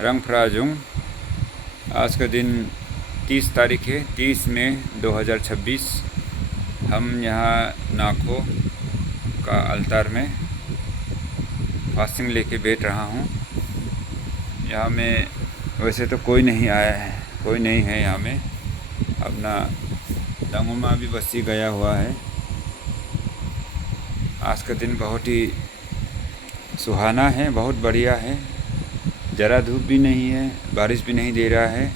रंगफ्राजुंग। आज का दिन 30 तारीख है, 30 मई 2026। हम यहाँ नाखो का अल्तार में फास्टिंग लेके बैठ रहा हूँ। यहाँ में वैसे तो कोई नहीं आया है, कोई नहीं है यहाँ में। अपना दंगुमा भी बस्ती गया हुआ है। आज का दिन बहुत ही सुहाना है, बहुत बढ़िया है। ज़रा धूप भी नहीं है, बारिश भी नहीं दे रहा है।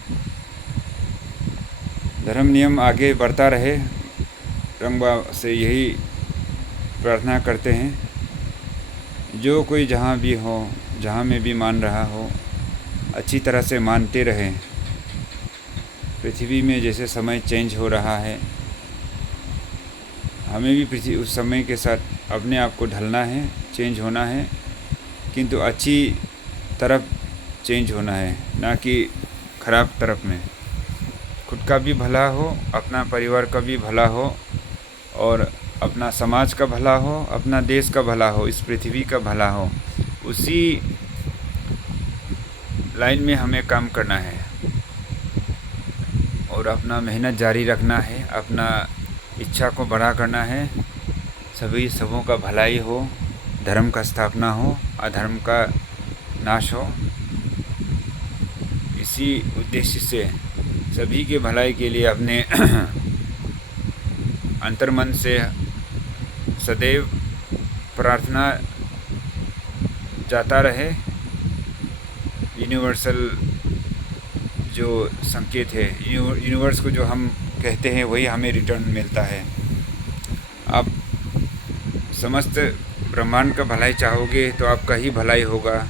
धर्म नियम आगे बढ़ता रहे, रंगबा से यही प्रार्थना करते हैं। जो कोई जहाँ भी हो, जहाँ में भी मान रहा हो, अच्छी तरह से मानते रहें। पृथ्वी में जैसे समय चेंज हो रहा है, हमें भी पृथ्वी उस समय के साथ अपने आप को ढलना है, चेंज होना है, किंतु अच्छी तरफ चेंज होना है, ना कि ख़राब तरफ में। खुद का भी भला हो, अपना परिवार का भी भला हो, और अपना समाज का भला हो, अपना देश का भला हो, इस पृथ्वी का भला हो। उसी लाइन में हमें काम करना है और अपना मेहनत जारी रखना है, अपना इच्छा को बड़ा करना है। सभी सबों का भलाई हो, धर्म का स्थापना हो, अधर्म का नाश हो। इसी उद्देश्य से सभी के भलाई के लिए अपने अंतर्मन से सदैव प्रार्थना जाता रहे। यूनिवर्सल जो संकेत है, यूनिवर्स को जो हम कहते हैं, वही हमें रिटर्न मिलता है। आप समस्त ब्रह्मांड का भलाई चाहोगे तो आपका ही भलाई होगा।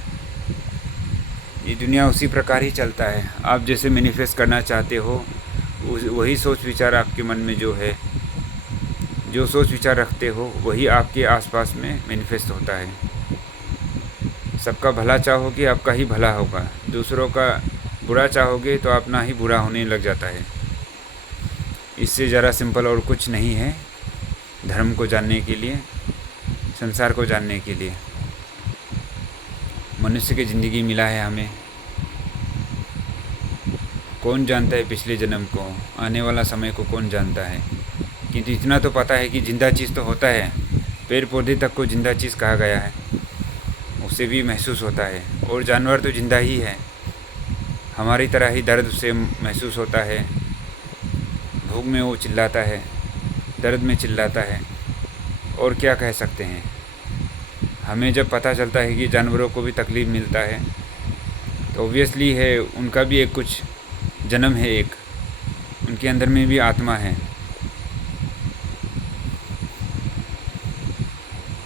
ये दुनिया उसी प्रकार ही चलता है। आप जैसे मैनिफेस्ट करना चाहते हो, वही सोच विचार आपके मन में जो है, जो सोच विचार रखते हो, वही आपके आसपास में मैनिफेस्ट होता है। सबका भला चाहोगे, आपका ही भला होगा। दूसरों का बुरा चाहोगे तो अपना ही बुरा होने लग जाता है। इससे ज़रा सिंपल और कुछ नहीं है धर्म को जानने के लिए, संसार को जानने के लिए। मनुष्य की ज़िंदगी मिला है हमें। कौन जानता है पिछले जन्म को, आने वाला समय को कौन जानता है। किंतु इतना तो पता है कि जिंदा चीज़ तो होता है। पेड़ पौधे तक को जिंदा चीज़ कहा गया है, उसे भी महसूस होता है। और जानवर तो जिंदा ही है, हमारी तरह ही दर्द उसे महसूस होता है। भूख में वो चिल्लाता है, दर्द में चिल्लाता है। और क्या कह सकते हैं। हमें जब पता चलता है कि जानवरों को भी तकलीफ़ मिलता है, तो ऑब्वियसली है उनका भी एक कुछ जन्म है, एक उनके अंदर में भी आत्मा है।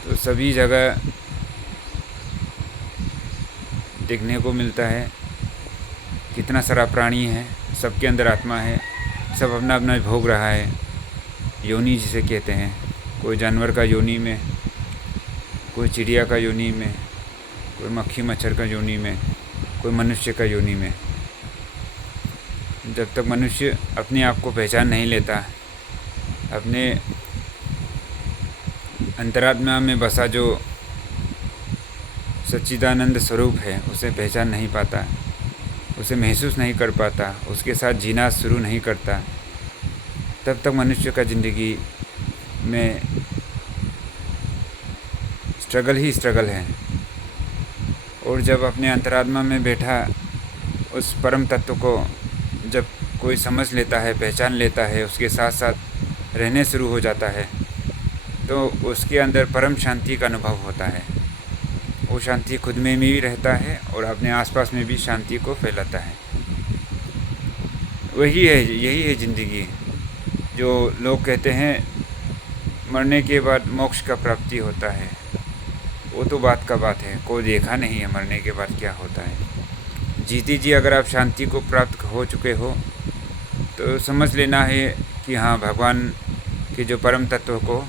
तो सभी जगह देखने को मिलता है कितना सारा प्राणी है, सबके अंदर आत्मा है, सब अपना अपना भोग रहा है। योनि जिसे कहते हैं, कोई जानवर का योनि में, कोई चिड़िया का योनि में, कोई मक्खी मच्छर का योनि में, कोई मनुष्य का योनि में। जब तक मनुष्य अपने आप को पहचान नहीं लेता, अपने अंतरात्मा में बसा जो सच्चिदानंद स्वरूप है, उसे पहचान नहीं पाता, उसे महसूस नहीं कर पाता, उसके साथ जीना शुरू नहीं करता, तब तक मनुष्य का ज़िंदगी में स्ट्रगल ही स्ट्रगल है। और जब अपने अंतरात्मा में बैठा उस परम तत्व को जब कोई समझ लेता है, पहचान लेता है, उसके साथ साथ रहने शुरू हो जाता है, तो उसके अंदर परम शांति का अनुभव होता है। वो शांति खुद में भी रहता है और अपने आसपास में भी शांति को फैलाता है। वही है, यही है ज़िंदगी। जो लोग कहते हैं मरने के बाद मोक्ष का प्राप्ति होता है, वो तो बात का बात है। कोई देखा नहीं है मरने के बाद क्या होता है। जीते जी अगर आप शांति को प्राप्त हो चुके हो, तो समझ लेना है कि हाँ, भगवान के जो परम तत्व को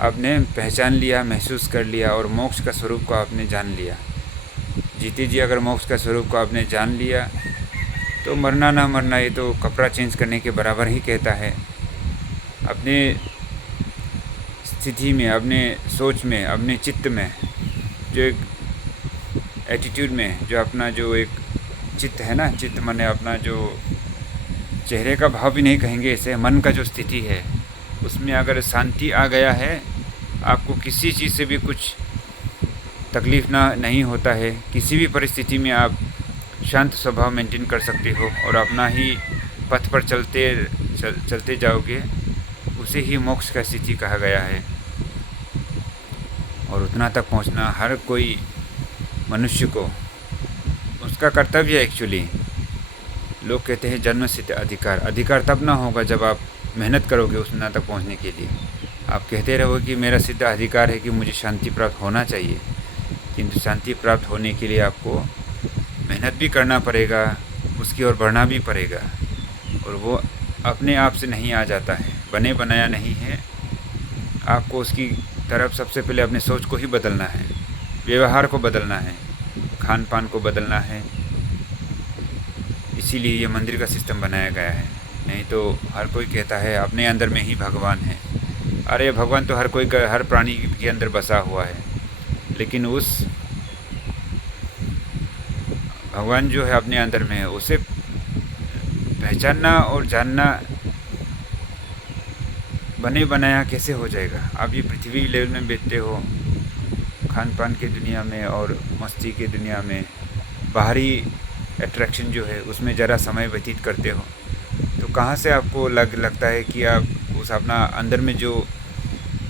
आपने पहचान लिया, महसूस कर लिया, और मोक्ष का स्वरूप को आपने जान लिया। जीते जी अगर मोक्ष का स्वरूप को आपने जान लिया, तो मरना ना मरना ये तो कपड़ा चेंज करने के बराबर ही कहता है। अपने स्थिति में, अपने सोच में, अपने चित्त में, जो एक एटीट्यूड में, जो अपना जो एक चित्त है ना, चित्त माने अपना जो चेहरे का भाव भी नहीं कहेंगे इसे, मन का जो स्थिति है उसमें अगर शांति आ गया है, आपको किसी चीज़ से भी कुछ तकलीफ़ ना नहीं होता है। किसी भी परिस्थिति में आप शांत स्वभाव मेंटेन कर सकते हो और अपना ही पथ पर चलते जाओगे। उसे ही मोक्ष का स्थिति कहा गया है। और उतना तक पहुंचना हर कोई मनुष्य को उसका कर्तव्य है एक्चुअली। लोग कहते हैं जन्म सिद्ध अधिकार, अधिकार तब ना होगा जब आप मेहनत करोगे उस उतना तक पहुंचने के लिए। आप कहते रहोगे कि मेरा सिद्ध अधिकार है कि मुझे शांति प्राप्त होना चाहिए, किंतु शांति प्राप्त होने के लिए आपको मेहनत भी करना पड़ेगा, उसकी ओर बढ़ना भी पड़ेगा। और वो अपने आप से नहीं आ जाता है, बने बनाया नहीं है। आपको उसकी तरफ सबसे पहले अपने सोच को ही बदलना है, व्यवहार को बदलना है, खान पान को बदलना है। इसीलिए ये मंदिर का सिस्टम बनाया गया है। नहीं तो हर कोई कहता है अपने अंदर में ही भगवान है। अरे भगवान तो हर प्राणी के अंदर बसा हुआ है, लेकिन उस भगवान जो है अपने अंदर में है, उसे पहचानना और जानना बने बनाया कैसे हो जाएगा। आप ये पृथ्वी लेवल में बैठते हो, खान पान की दुनिया में और मस्ती की दुनिया में, बाहरी अट्रैक्शन जो है उसमें ज़रा समय व्यतीत करते हो, तो कहाँ से आपको लगता है कि आप उस अपना अंदर में जो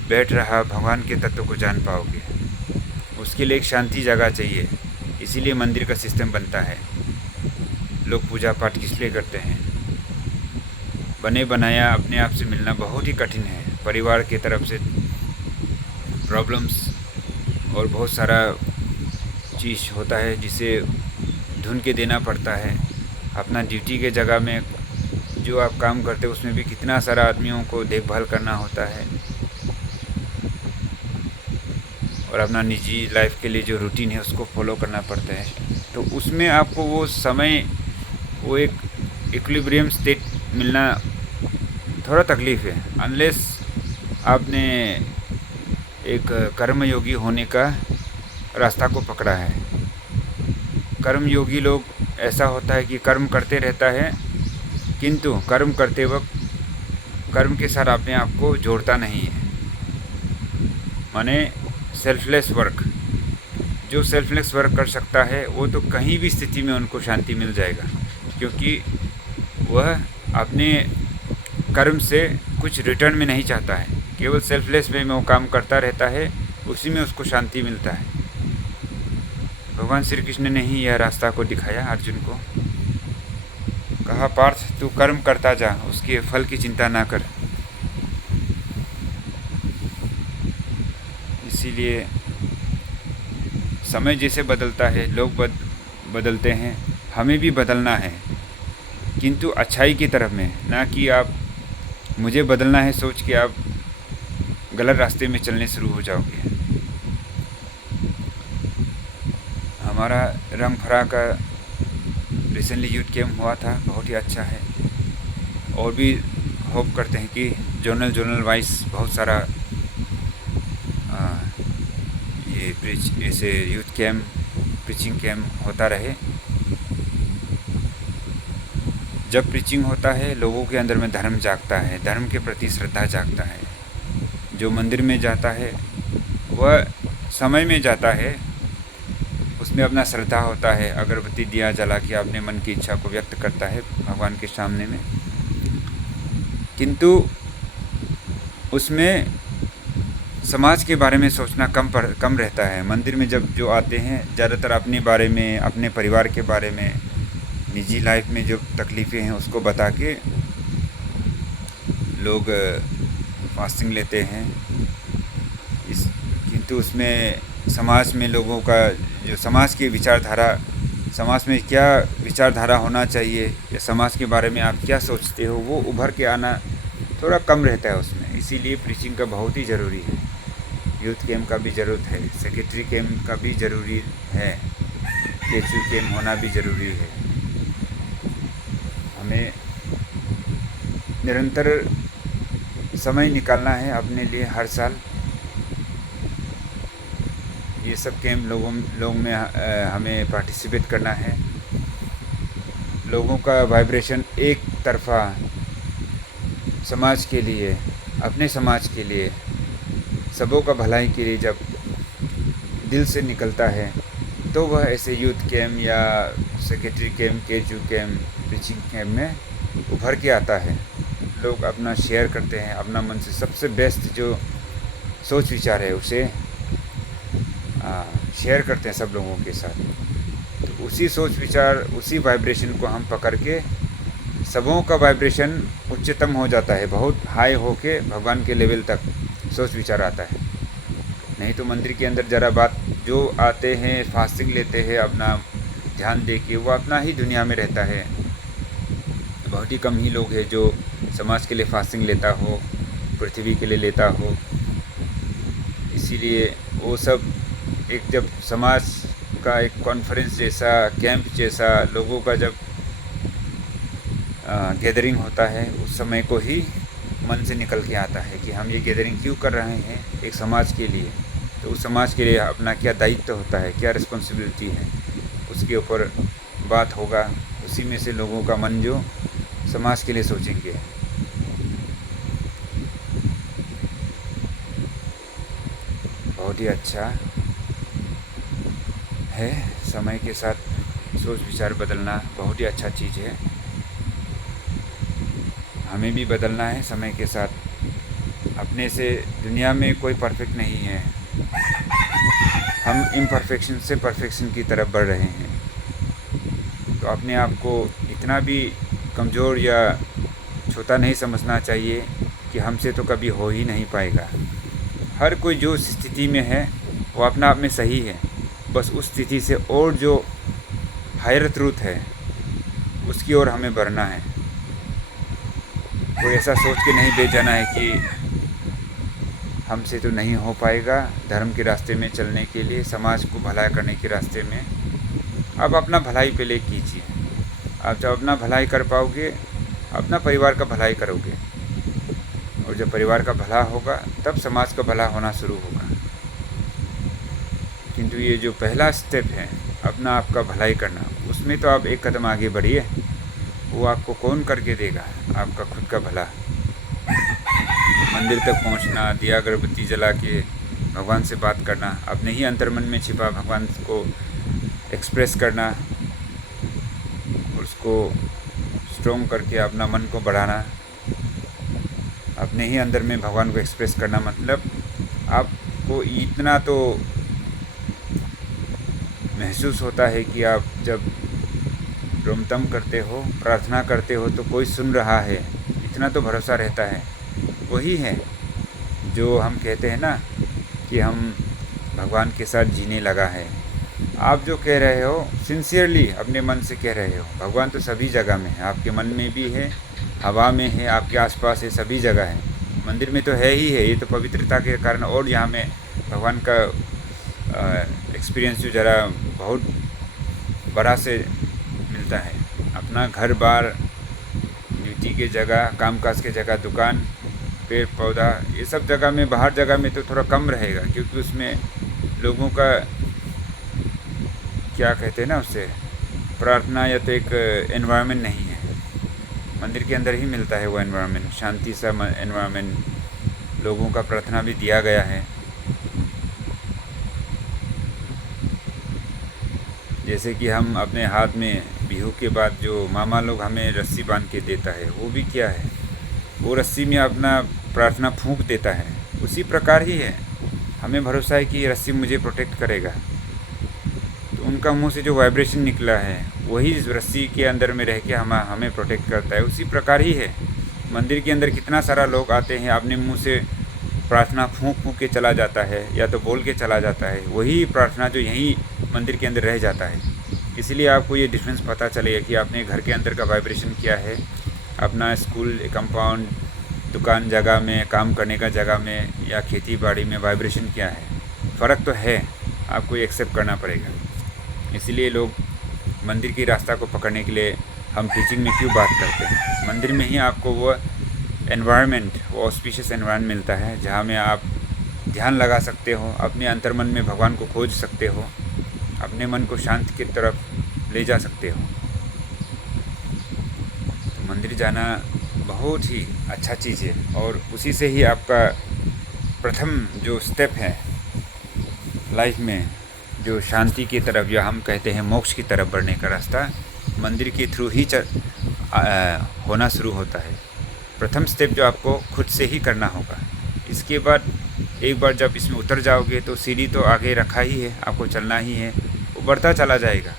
बैठ रहा भगवान के तत्व को जान पाओगे। उसके लिए एक शांति जगह चाहिए, इसीलिए मंदिर का सिस्टम बनता है। लोग पूजा पाठ किस लिए करते हैं? बने बनाया अपने आप से मिलना बहुत ही कठिन है। परिवार की तरफ से प्रॉब्लम्स और बहुत सारा चीज़ होता है जिसे ढूंढ के देना पड़ता है। अपना ड्यूटी के जगह में जो आप काम करते हो उसमें भी कितना सारा आदमियों को देखभाल करना होता है। और अपना निजी लाइफ के लिए जो रूटीन है उसको फॉलो करना पड़ता है। तो उसमें आपको वो समय, वो एक इक्विलिब्रियम स्टेट मिलना थोड़ा तकलीफ़ है, अनलेस आपने एक कर्मयोगी होने का रास्ता को पकड़ा है। कर्मयोगी लोग ऐसा होता है कि कर्म करते रहता है, किंतु कर्म करते वक्त कर्म के साथ अपने आप को जोड़ता नहीं है। माने सेल्फलेस वर्क। जो सेल्फलेस वर्क कर सकता है वो तो कहीं भी स्थिति में उनको शांति मिल जाएगा, क्योंकि वह अपने कर्म से कुछ रिटर्न में नहीं चाहता है। केवल सेल्फलेस वे में वो काम करता रहता है, उसी में उसको शांति मिलता है। भगवान श्री कृष्ण ने ही यह रास्ता को दिखाया अर्जुन को। कहा, पार्थ तू कर्म करता जा, उसके फल की चिंता ना कर। इसीलिए समय जैसे बदलता है, लोग बदलते हैं, हमें भी बदलना है, किंतु अच्छाई की तरफ में, ना कि आप मुझे बदलना है सोच के आप गलत रास्ते में चलने शुरू हो जाओगे। हमारा रंगभरा का रिसेंटली यूथ कैम्प हुआ था, बहुत ही अच्छा है। और भी होप करते हैं कि जोनल वाइज बहुत सारा ये ऐसे यूथ कैम्प, प्रीचिंग कैम्प होता रहे। जब प्रीचिंग होता है लोगों के अंदर में धर्म जागता है, धर्म के प्रति श्रद्धा जागता है। जो मंदिर में जाता है वह समय में जाता है, उसमें अपना श्रद्धा होता है, अगरबत्ती दिया जला के अपने मन की इच्छा को व्यक्त करता है भगवान के सामने में। किंतु उसमें समाज के बारे में सोचना कम रहता है। मंदिर में जब जो आते हैं ज़्यादातर अपने बारे में, अपने परिवार के बारे में, निजी लाइफ में जो तकलीफ़ें हैं उसको बता के लोग फास्टिंग लेते हैं। किंतु उसमें समाज में लोगों का जो समाज की विचारधारा, समाज में क्या विचारधारा होना चाहिए या समाज के बारे में आप क्या सोचते हो, वो उभर के आना थोड़ा कम रहता है उसमें। इसीलिए प्रीचिंग का बहुत ही ज़रूरी है। यूथ कैम्प का भी ज़रूरत है, सेक्रेटरी कैम्प का भी ज़रूरी है, केचू कैम्प होना भी ज़रूरी है। हमें निरंतर समय निकालना है अपने लिए हर साल। ये सब कैम्प लोगों में हमें पार्टिसिपेट करना है। लोगों का वाइब्रेशन एक तरफा समाज के लिए, अपने समाज के लिए, सबों का भलाई के लिए जब दिल से निकलता है, तो वह ऐसे यूथ कैम्प या सेक्रेटरी कैम्प, केजू कैम्प, टीचिंग कैम्प में उभर के आता है। लोग अपना शेयर करते हैं, अपना मन से सबसे बेस्ट जो सोच विचार है उसे शेयर करते हैं सब लोगों के साथ। तो उसी सोच विचार, उसी वाइब्रेशन को हम पकड़ के, सबों का वाइब्रेशन उच्चतम हो जाता है, बहुत हाई होके भगवान के लेवल तक सोच विचार आता है। नहीं तो मंदिर के अंदर जरा बात, जो आते हैं फास्टिंग लेते हैं अपना ध्यान दे के, वो अपना ही दुनिया में रहता है। बहुत ही कम ही लोग हैं जो समाज के लिए फास्टिंग लेता हो, पृथ्वी के लिए लेता हो। इसीलिए वो सब एक जब समाज का एक कॉन्फ्रेंस जैसा, कैंप जैसा, लोगों का जब गैदरिंग होता है, उस समय को ही मन से निकल के आता है कि हम ये गैदरिंग क्यों कर रहे हैं, एक समाज के लिए। तो उस समाज के लिए अपना क्या दायित्व होता है, क्या रिस्पॉन्सिबिलिटी है, उसके ऊपर बात होगा। उसी में से लोगों का मन जो समाज के लिए सोचेंगे। बहुत ही अच्छा है, समय के साथ सोच विचार बदलना बहुत ही अच्छा चीज़ है। हमें भी बदलना है समय के साथ। अपने से दुनिया में कोई परफेक्ट नहीं है, हम इम्परफेक्शन से परफेक्शन की तरफ बढ़ रहे हैं। तो अपने आप को इतना भी कमज़ोर या छोटा नहीं समझना चाहिए कि हमसे तो कभी हो ही नहीं पाएगा। हर कोई जो स्थिति में है वो अपना आप में सही है, बस उस स्थिति से और जो हायर ट्रूथ है उसकी ओर हमें बढ़ना है। कोई ऐसा सोच के नहीं बैठ जाना है कि हमसे तो नहीं हो पाएगा। धर्म के रास्ते में चलने के लिए, समाज को भला करने के रास्ते में आप अपना भलाई पहले कीजिए। आप जब अपना भलाई कर पाओगे, अपना परिवार का भलाई करोगे, और जब परिवार का भला होगा तब समाज का भला होना शुरू होगा। किंतु ये जो पहला स्टेप है अपना आपका भलाई करना, उसमें तो आप एक कदम आगे बढ़िए। वो आपको कौन करके देगा? आपका खुद का भला। मंदिर तक पहुंचना, दिया अगरबत्ती जला के भगवान से बात करना, अपने ही अंतर्मन में छिपा भगवान को एक्सप्रेस करना, उसको स्ट्रॉन्ग करके अपना मन को बढ़ाना, अपने ही अंदर में भगवान को एक्सप्रेस करना। मतलब आपको इतना तो महसूस होता है कि आप जब रोमतम करते हो, प्रार्थना करते हो, तो कोई सुन रहा है, इतना तो भरोसा रहता है। वही है जो हम कहते हैं ना कि हम भगवान के साथ जीने लगा है। आप जो कह रहे हो सिंसियरली अपने मन से कह रहे हो। भगवान तो सभी जगह में है, आपके मन में भी है, हवा में है, आपके आसपास है, सभी जगह है। मंदिर में तो है ही है। ये तो पवित्रता के कारण और यहाँ में भगवान का एक्सपीरियंस जो ज़रा बहुत बड़ा से मिलता है। अपना घर बार, ड्यूटी के जगह, कामकाज के जगह, दुकान, पेड़ पौधा, ये सब जगह में, बाहर जगह में तो थोड़ा कम रहेगा, क्योंकि उसमें लोगों का क्या कहते हैं ना, उससे प्रार्थना या तो एक एनवायरनमेंट नहीं है। मंदिर के अंदर ही मिलता है वो एनवायरनमेंट, शांति सा एनवायरनमेंट, लोगों का प्रार्थना भी दिया गया है। जैसे कि हम अपने हाथ में बिहू के बाद जो मामा लोग हमें रस्सी बांध के देता है, वो भी क्या है, वो रस्सी में अपना प्रार्थना फूंक देता है। उसी प्रकार ही है, हमें भरोसा है कि ये रस्सी मुझे प्रोटेक्ट करेगा। तो उनका मुंह से जो वाइब्रेशन निकला है वही रस्सी के अंदर में रह के हमें प्रोटेक्ट करता है। उसी प्रकार ही है, मंदिर के अंदर कितना सारा लोग आते हैं, अपने मुंह से प्रार्थना फूंक फूंक के चला जाता है या तो बोल के चला जाता है, वही प्रार्थना जो यहीं मंदिर के अंदर रह जाता है। इसलिए आपको ये डिफरेंस पता चलेगा कि आपने घर के अंदर का वाइब्रेशन क्या है, अपना स्कूल कंपाउंड, दुकान जगह में, काम करने का जगह में या खेती बाड़ी में वाइब्रेशन क्या है। फ़र्क तो है, आपको ये एक्सेप्ट करना पड़ेगा। इसलिए लोग मंदिर की रास्ता को पकड़ने के लिए हम टीचिंग में क्यों बात करते हैं। मंदिर में ही आपको वो एनवायरनमेंट, वो ऑस्पिशियस एनवायरनमेंट मिलता है जहाँ में आप ध्यान लगा सकते हो, अपने अंतर्मन में भगवान को खोज सकते हो, अपने मन को शांति की तरफ ले जा सकते हो। मंदिर जाना बहुत ही अच्छा चीज़ है, और उसी से ही आपका प्रथम जो स्टेप है लाइफ में, जो शांति की तरफ, या हम कहते हैं मोक्ष की तरफ बढ़ने का रास्ता, मंदिर के थ्रू ही होना शुरू होता है। प्रथम स्टेप जो आपको खुद से ही करना होगा। इसके बाद एक बार जब इसमें उतर जाओगे तो सीढ़ी तो आगे रखा ही है, आपको चलना ही है, वो बढ़ता चला जाएगा।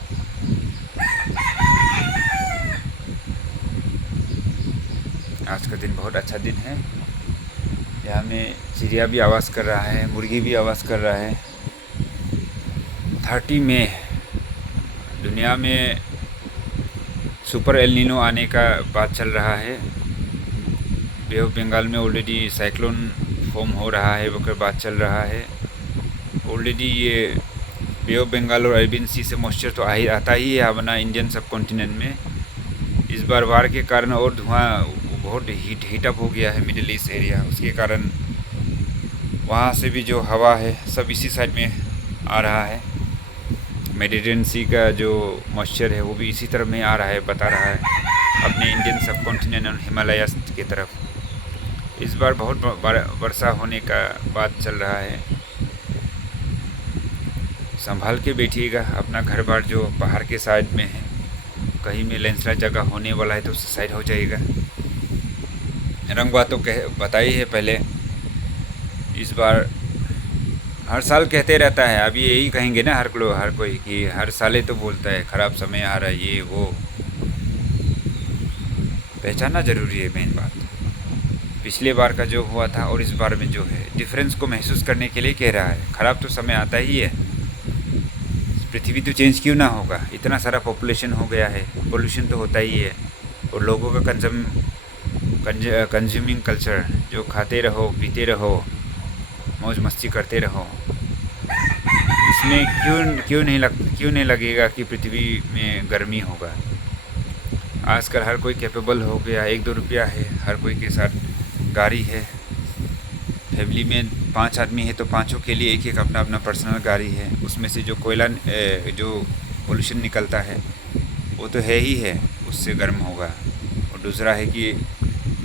आज का दिन बहुत अच्छा दिन है। यहाँ में चिड़िया भी आवाज़ कर रहा है, मुर्गी भी आवाज़ कर रहा है। 30 मई दुनिया में सुपर एल नीनो आने का बात चल रहा है। बे ऑफ बंगाल में ऑलरेडी साइक्लोन फॉर्म हो रहा है, वो बात चल रहा है। ऑलरेडी ये बे ऑफ बंगाल और अरेबियन सी से मॉइस्चर तो आता ही है अपना इंडियन सब कॉन्टिनेंट में। इस बार वार के कारण और धुआं बहुत हीटअप हो गया है मिडिल ईस्ट एरिया, उसके कारण वहाँ से भी जो हवा है सब इसी साइड में आ रहा है। मेडिटेरेनियन सी का जो मॉइस्चर है वो भी इसी तरफ में आ रहा है, बता रहा है अपने इंडियन सब कॉन्टिनेंट और हिमालयास की तरफ। इस बार बहुत वर्षा होने का बात चल रहा है। संभाल के बैठिएगा। अपना घर बार जो पहाड़ के साइड में है, कहीं में लैंडस्लाइड जगह होने वाला है तो उससे साइड हो जाएगा। रंग बात तो बताई है पहले। इस बार हर साल कहते रहता है, अभी यही कहेंगे ना हर कोई कि हर साल तो बोलता है ख़राब समय आ रहा है, ये वो। पहचानना ज़रूरी है मेन बात। पिछले बार का जो हुआ था और इस बार में जो है, डिफरेंस को महसूस करने के लिए कह रहा है। ख़राब तो समय आता ही है। पृथ्वी तो चेंज क्यों ना होगा, इतना सारा पॉपुलेशन हो गया है, पोल्यूशन तो होता ही है। और लोगों का कंज्यूमिंग कल्चर, जो खाते रहो पीते रहो मौज मस्ती करते रहो, इसमें क्यों नहीं लगेगा कि पृथ्वी में गर्मी होगा। आजकल हर कोई कैपेबल हो गया, 1-2 रुपया है, हर कोई के साथ गाड़ी है। फैमिली में 5 आदमी है तो पाँचों के लिए एक अपना अपना पर्सनल गाड़ी है। उसमें से जो कोयला जो पोल्यूशन निकलता है वो तो है ही है, उससे गर्म होगा। और दूसरा है कि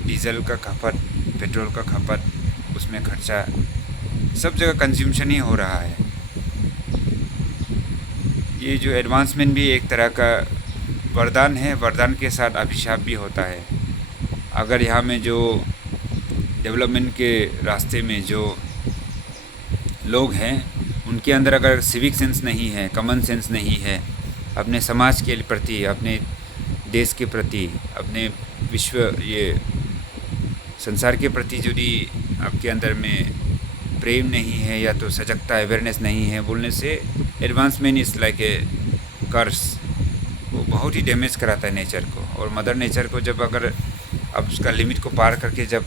डीजल का खपत, पेट्रोल का खपत, उसमें खर्चा, सब जगह कंज्यूमशन ही हो रहा है। ये जो एडवांसमेंट भी एक तरह का वरदान है, वरदान के साथ अभिशाप भी होता है। अगर यहाँ में जो डेवलपमेंट के रास्ते में जो लोग हैं, उनके अंदर अगर सिविक सेंस नहीं है, कॉमन सेंस नहीं है, अपने समाज के प्रति, अपने देश के प्रति, अपने विश्व ये संसार के प्रति यदि आपके अंदर में प्रेम नहीं है या तो सजगता, अवेयरनेस नहीं है, बोलने से एडवांसमेंट इज़ लाइक ए कर्स। वो बहुत ही डैमेज कराता है नेचर को। और मदर नेचर को जब अगर अब उसका लिमिट को पार करके जब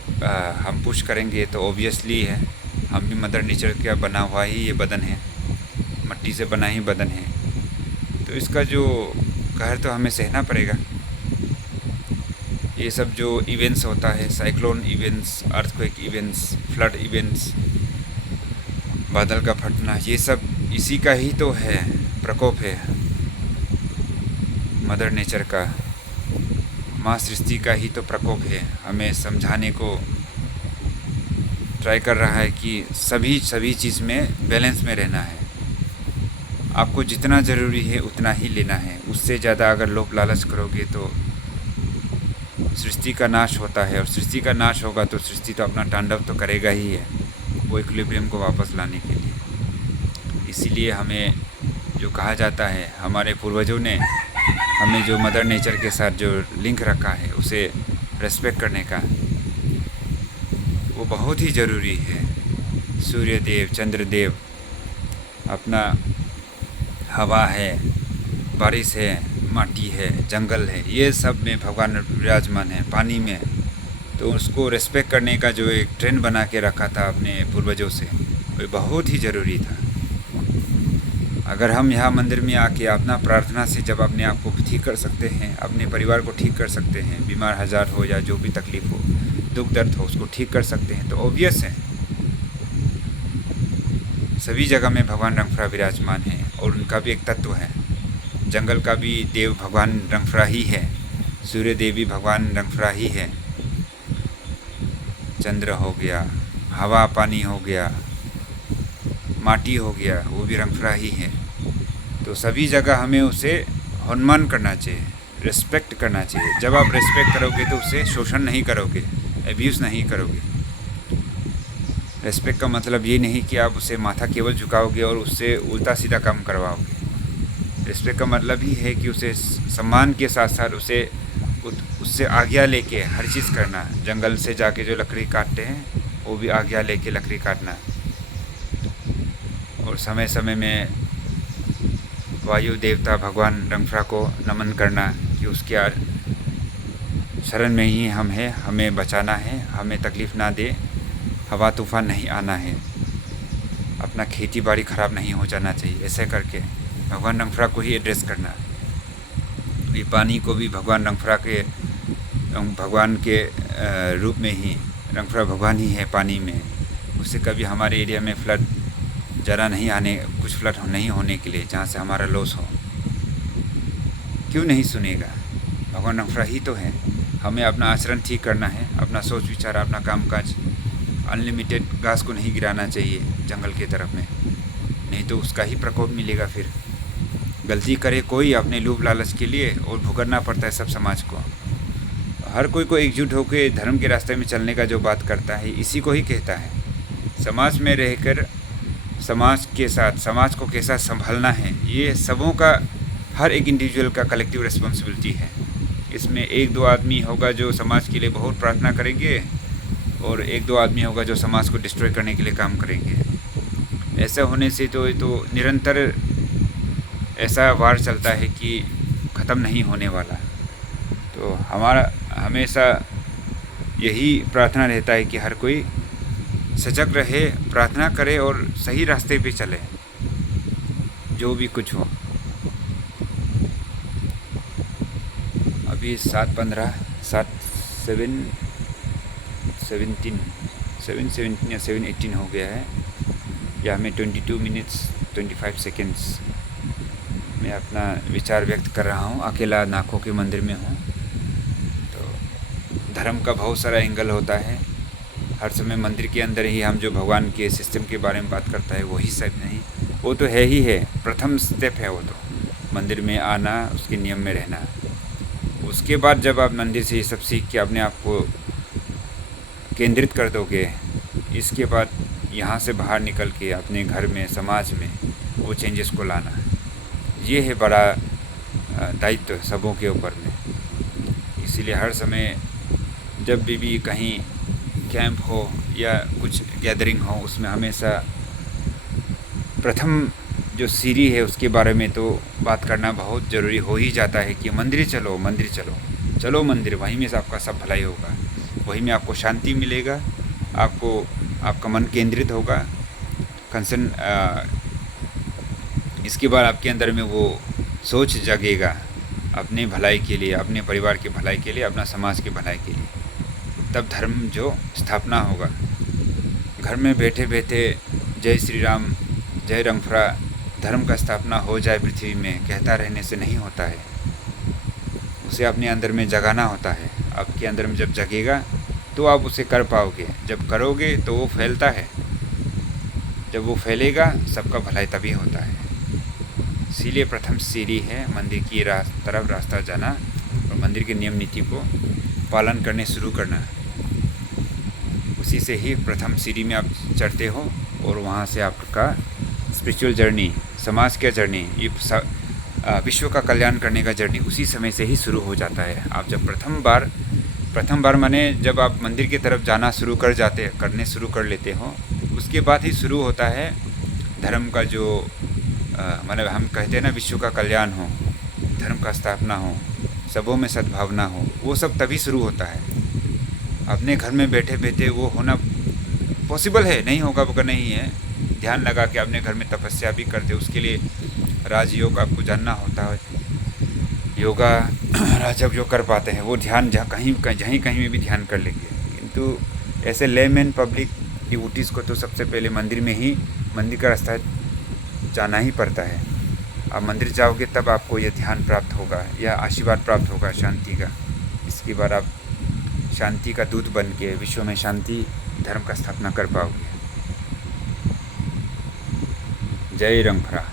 हम पुश करेंगे तो ऑब्वियसली है, हम भी मदर नेचर का बना हुआ ही ये बदन है, मट्टी से बना ही बदन है, तो इसका जो कहर तो हमें सहना पड़ेगा। ये सब जो इवेंट्स होता है, cyclone events, earthquake events, flood events, बादल का फटना, ये सब इसी का ही तो है, प्रकोप है मदर नेचर का, माँ सृष्टि का ही तो प्रकोप है। हमें समझाने को ट्राई कर रहा है कि सभी चीज़ में बैलेंस में रहना है। आपको जितना ज़रूरी है उतना ही लेना है। उससे ज़्यादा अगर लोभ लालच करोगे तो सृष्टि का नाश होता है, और सृष्टि का नाश होगा तो सृष्टि तो अपना तांडव तो करेगा ही है, वो इक्विलिब्रियम को वापस लाने के लिए। इसीलिए हमें जो कहा जाता है, हमारे पूर्वजों ने हमें जो मदर नेचर के साथ जो लिंक रखा है उसे रेस्पेक्ट करने का, वो बहुत ही ज़रूरी है। सूर्य देव, चंद्र देव, अपना हवा है, बारिश है, माटी है, जंगल है, ये सब में भगवान विराजमान है। पानी में तो उसको रेस्पेक्ट करने का जो एक ट्रेंड बना के रखा था अपने पूर्वजों से, वो बहुत ही ज़रूरी था। अगर हम यहाँ मंदिर में आके अपना प्रार्थना से जब अपने आप को ठीक कर सकते हैं, अपने परिवार को ठीक कर सकते हैं, बीमार हजार हो या जो भी तकलीफ़ हो, दुख दर्द हो, उसको ठीक कर सकते हैं, तो ऑब्वियस है सभी जगह में भगवान रंगफरा विराजमान है। और उनका भी एक तत्व है, जंगल का भी देव भगवान रंगफरा ही है, सूर्य देवी भगवान रंगफ्रा ही है, चंद्र हो गया, हवा पानी हो गया, माटी हो गया, वो भी रंगफ्रा ही है। तो सभी जगह हमें उसे सम्मान करना चाहिए, रिस्पेक्ट करना चाहिए। जब आप रिस्पेक्ट करोगे तो उसे शोषण नहीं करोगे, एब्यूज़ नहीं करोगे। रिस्पेक्ट का मतलब ये नहीं कि आप उसे माथा केवल झुकाओगे और उससे उल्टा सीधा काम करवाओगे। रिस्पेक्ट का मतलब ही है कि उसे सम्मान के साथ साथ उससे आज्ञा लेके हर चीज़ करना। जंगल से जाके जो लकड़ी काटते हैं वो भी आज्ञा लेके लकड़ी काटना, और समय समय में वायु देवता भगवान रंगफ्रा को नमन करना कि उसके शरण में ही हम हैं, हमें बचाना है, हमें तकलीफ़ ना दे, हवा तूफ़ान नहीं आना है, अपना खेती बाड़ी ख़राब नहीं हो जाना चाहिए। ऐसे करके भगवान रंगफ्रा को ही एड्रेस करना। ये पानी को भी भगवान के रूप में ही, रंगफ्रा भगवान ही है पानी में। उससे कभी हमारे एरिया में फ्लड ज़रा नहीं आने, कुछ फ्लड नहीं होने के लिए, जहाँ से हमारा लॉस हो। क्यों नहीं सुनेगा? भगवान रंगफ्रा ही तो है। हमें अपना आचरण ठीक करना है, अपना सोच विचार, अपना कामकाज। अनलिमिटेड घास को नहीं गिराना चाहिए जंगल के तरफ में, नहीं तो उसका ही प्रकोप मिलेगा। फिर गलती करे कोई अपने लोभ लालच के लिए और भुगतना पड़ता है सब समाज को। हर कोई को एकजुट होकर धर्म के रास्ते में चलने का जो बात करता है, इसी को ही कहता है। समाज में रहकर समाज के साथ समाज को कैसा संभालना है, ये सबों का, हर एक इंडिविजुअल का कलेक्टिव रिस्पॉन्सिबिलिटी है। इसमें एक दो आदमी होगा जो समाज के लिए बहुत प्रार्थना करेंगे, और एक दो आदमी होगा जो समाज को डिस्ट्रॉय करने के लिए काम करेंगे। ऐसा होने से तो निरंतर ऐसा वार चलता है कि ख़त्म नहीं होने वाला। तो हमारा हमेशा यही प्रार्थना रहता है कि हर कोई सजग रहे, प्रार्थना करे और सही रास्ते पे चले, जो भी कुछ हो। अभी 7:15 7:17 या 7:18 हो गया है, या हमें 22 मिनट्स 25 सेकेंड्स मैं अपना विचार व्यक्त कर रहा हूँ। अकेला नाखों के मंदिर में हूँ। तो धर्म का बहुत सारा एंगल होता है। हर समय मंदिर के अंदर ही हम जो भगवान के सिस्टम के बारे में बात करता है वही सब नहीं, वो तो है ही है, प्रथम स्टेप है वो तो, मंदिर में आना, उसके नियम में रहना। उसके बाद जब आप मंदिर से ये सब सीख के अपने आप को केंद्रित कर दोगे, इसके बाद यहाँ से बाहर निकल के अपने घर में, समाज में वो चेंजेस को लाना, ये है बड़ा दायित्व सबों के ऊपर में। इसीलिए हर समय जब भी कहीं कैंप हो या कुछ गैदरिंग हो, उसमें हमेशा प्रथम जो सीढ़ी है उसके बारे में तो बात करना बहुत ज़रूरी हो ही जाता है कि मंदिर चलो, मंदिर चलो, चलो मंदिर, वहीं में से आपका सब भलाई होगा, वहीं में आपको शांति मिलेगा, आपका मन केंद्रित होगा, कंसर्न। इसके बाद आपके अंदर में वो सोच जगेगा अपने भलाई के लिए, अपने परिवार के भलाई के लिए, अपना समाज के भलाई के लिए। तब धर्म जो स्थापना होगा। घर में बैठे बैठे जय श्री राम, जय रंगफ्रा, धर्म का स्थापना हो जाए पृथ्वी में, कहता रहने से नहीं होता है, उसे अपने अंदर में जगाना होता है। आपके अंदर में जब जगेगा तो आप उसे कर पाओगे, जब करोगे तो वो फैलता है, जब वो फैलेगा सबका भलाई तभी होता है। इसीलिए प्रथम सीढ़ी है मंदिर की तरफ रास्ता जाना और मंदिर के नियम नीति को पालन करने शुरू करना। उसी से ही प्रथम सीढ़ी में आप चढ़ते हो और वहाँ से आपका स्पिरिचुअल जर्नी, समाज का जर्नी, ये विश्व का कल्याण करने का जर्नी उसी समय से ही शुरू हो जाता है। आप जब प्रथम बार माने जब आप मंदिर की तरफ जाना करने शुरू कर लेते हो, उसके बाद ही शुरू होता है धर्म का जो मतलब हम कहते हैं ना, विश्व का कल्याण हो, धर्म का स्थापना हो, सबों में सद्भावना हो, वो सब तभी शुरू होता है। अपने घर में बैठे बैठे वो होना पॉसिबल है, नहीं होगा वो नहीं है। ध्यान लगा के अपने घर में तपस्या भी करते, उसके लिए राजयोग आपको जानना होता है। योगा राजयोग जो कर पाते हैं वो ध्यान कहीं में भी ध्यान कर लेंगे, किंतु ऐसे लेमैन पब्लिक डिवोटीज़ को तो सबसे पहले मंदिर का रास्ता जाना ही पड़ता है। आप मंदिर जाओगे तब आपको यह ध्यान प्राप्त होगा या आशीर्वाद प्राप्त होगा शांति का। इसके बाद आप शांति का दूत बन के विश्व में शांति धर्म का स्थापना कर पाओगे। जय रंगभरा।